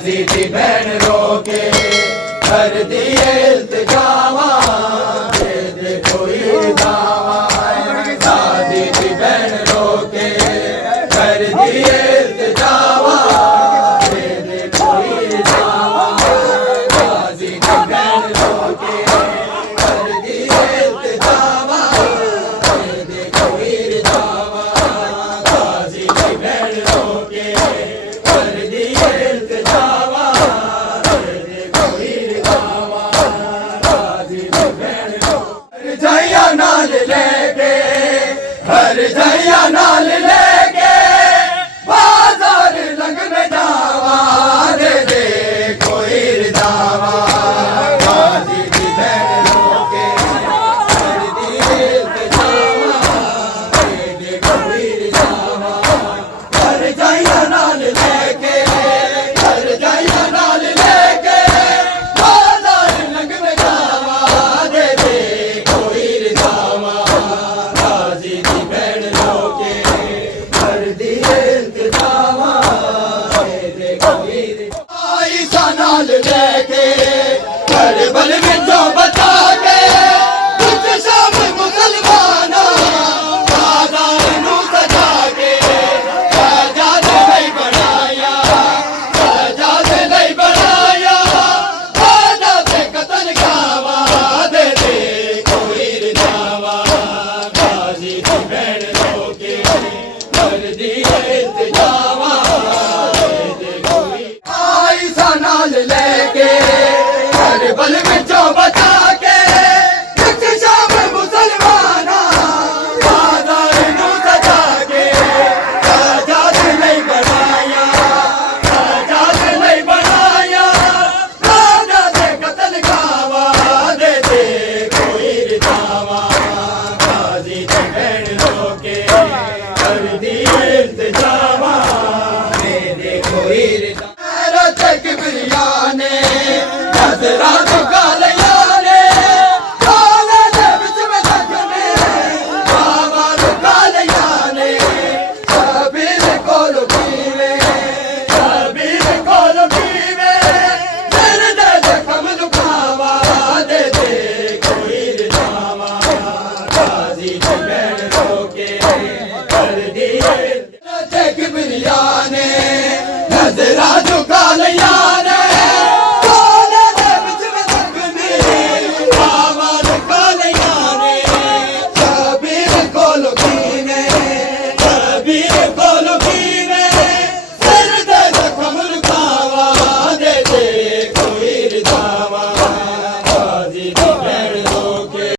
गाजी दी भैन रोके कर दिए इल्तिजामा दे दे कोई दावा गाजी दी भैन रोके कर दिए इल्तिजामा दे दे कोई दावा गाजी दी भैन रोके कर दिए इल्तिजामा दे दे कोई दावा गाजी दी भैन रोके कर दिए इल्तिजामा दे दे कोई दावा गाजी दी भैन रोके जैया नाल लेके हर जैया नाल लेके बाजार लंग में जावा दे दे कोई दावा गाजी दी भैन रोके कर दिए इल्तिजामा दे दे कोई दावा हर जैया नाल लेके हर जैया नाल लेके बाजार लंग में जावा दे दे कोई दावा गाजी दी भैन रोके कर दिए इल्तिजामा दे दे कोई आई सा नाल लेके करबल में जो बता के कुछ सब मुसलमाना बाजार नू सजा के आजाद नहीं बनाया आजाद नहीं बनाया आजा से कतल खावा दे दे कोई दावा गाजी दी भैन रोके कर दिए इल्तिजामा दे दे कोई आई सा नाल लेके करबल में जो बता के कुछ शाम मुसलमाना बाजार नू सजा के आजाद नहीं बनाया आजाद नहीं बनाया आजा से कतल खावा दे दे कोई दावा गाजी दी भैन रोके कर दिए इल्तिजामा दे दे कोई दावा तकबीरिया ने नजरा झुका लिया ने काले दे विच में जख्मे बाबा झुका लिया ने शबीर कोल पीवे दिल दे जख्म लुकावा दे दे कोई दावा गाजी दी भैन रोके कर दिए तकबीरिया ने नजरा झुका लिया